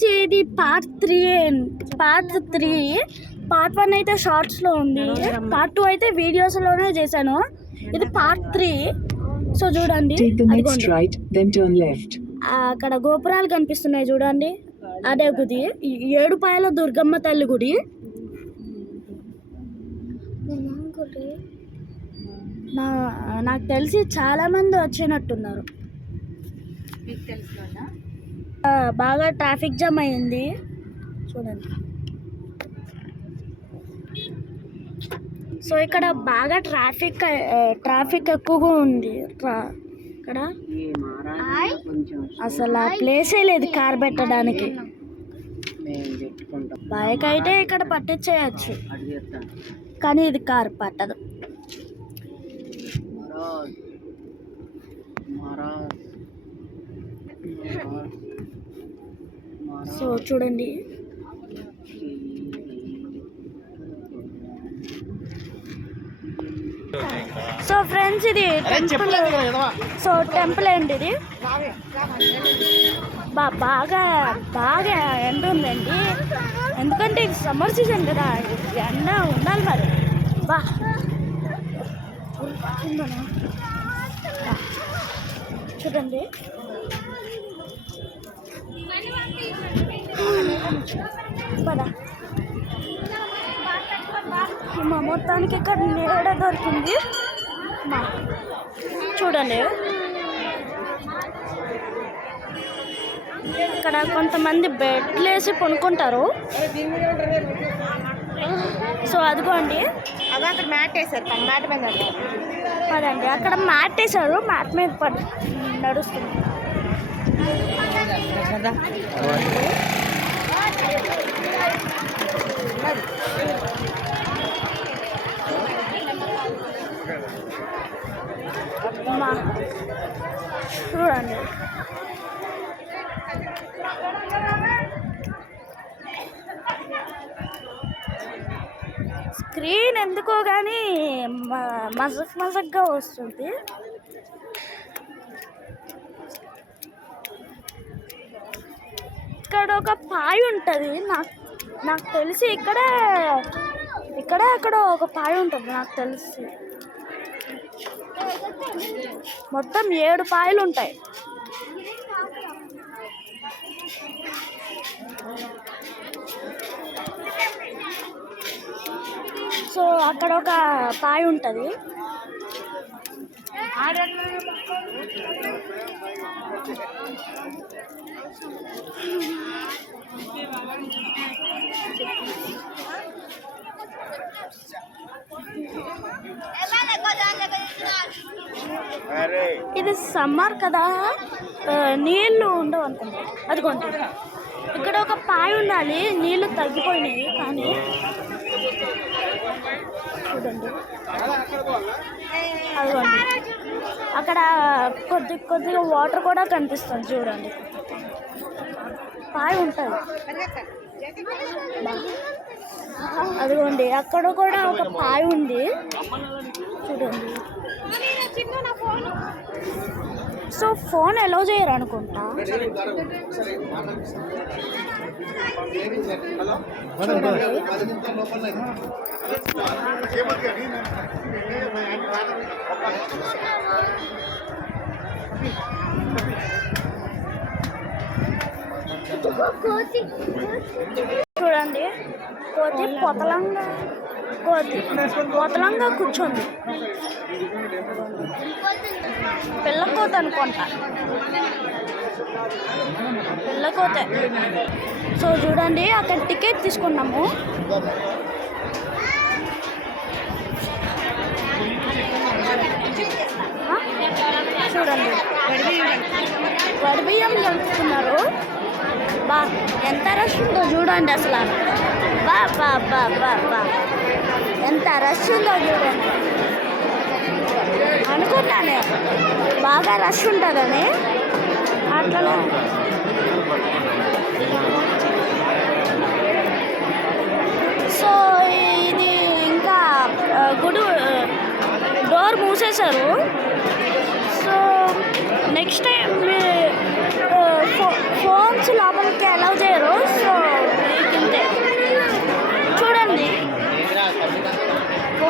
Friends ఇది part three. Part 1 అయితే షార్ట్స్లో ఉంది, పార్ట్ 2 అయితే వీడియోస్లోనే చేశాను. ఇది పార్ట్ 3. సో చూడండి, అక్కడ గోపురాలు కనిపిస్తున్నాయి చూడండి. అదే గుడి, ఏడుపాయల దుర్గమ్మ తల్లి గుడి. నాకు తెలిసి చాలా మంది వచ్చినట్టున్నారు. బాగా ట్రాఫిక్ జామ్ అయింది చూడండి. సో ఇక్కడ బాగా ట్రాఫిక్ ఎక్కువగా ఉంది. ఇక్కడ అసలు ఆ ప్లేసే లేదు కార్ పెట్టడానికి. బైక్ అయితే ఇక్కడ పట్టించేయచ్చు, కానీ ఇది కార్ పట్టదు. సో చూడండి, సో ఫ్రెండ్స్ ఇది టెంపుల్. సో టెంపుల్ ఏంటి ఇది, బాగా బాగా ఎండ ఉందండి. ఎందుకంటే ఇది సమ్మర్ సీజన్ కదా, ఎండ ఉండాలి మరి. చూడండి, మొత్తానికి ఇక్కడ నీడ దొరికింది. చూడండి, ఇక్కడ కొంతమంది బెడ్లు వేసి పనుకుంటారు. సో అదిగోండి, అదే అక్కడ మ్యాట్ వేసారు, మ్యాట్ మీద అదండి అక్కడ మ్యాట్ వేసారు, మ్యాట్ మీద నడుస్తుంది. చూడండి, స్క్రీన్ ఎందుకో కానీ మసగ్గా వస్తుంది. ఇక్కడ ఒక పాయ ఉంటుంది, నాకు తెలిసి ఇక్కడ ఒక పాయ ఉంటుంది నాకు తెలిసి. మొత్తం 7 పాయలు ఉంటాయి. సో అక్కడ ఒక పాయ ఉంటుంది. ఇది సమ్మర్ కదా, నీళ్ళు ఉండవు అనుకుంటా. అదిగోండి, ఇక్కడ ఒక పాయ ఉండాలి, నీళ్ళు తగ్గిపోయినాయి. కానీ చూడండి, అదిగోండి అక్కడ కొద్దిగా వాటర్ కూడా కనిపిస్తుంది. చూడండి, పాయ ఉంటుంది. అదిగోండి అక్కడ కూడా ఒక పాయ ఉంది చూడండి. సో ఫోన్ అలౌ చేయరు అనుకుంటా. చూడండి, కోతి పొతలంగా కూర్చోంది. పిల్లకోత అనుకుంటా, పిల్లకోతే. సో చూడండి, అక్కడ టికెట్ తీసుకున్నాము. చూడండి, వడిబియ్యం కలుపుతున్నారు. ఎంత రష్ ఉందో చూడండి. అసలు ఎంత రష్ ఉందో చూడండి. అనుకున్నానే బాగా రష్ ఉంటుందని, అట్లనే. సో ఇది ఇంకా గుడి డోర్ మూసేశారు. సో నెక్స్ట్ టైం ఫోన్స్ లోపలికి అలౌ చేయరు.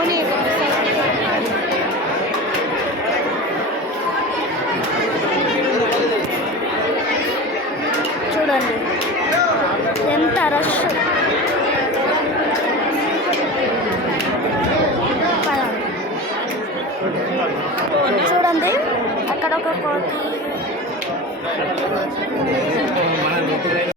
పోనీ చూడండి ఎంత రష్. చూడండి అక్కడ ఒక కోతి.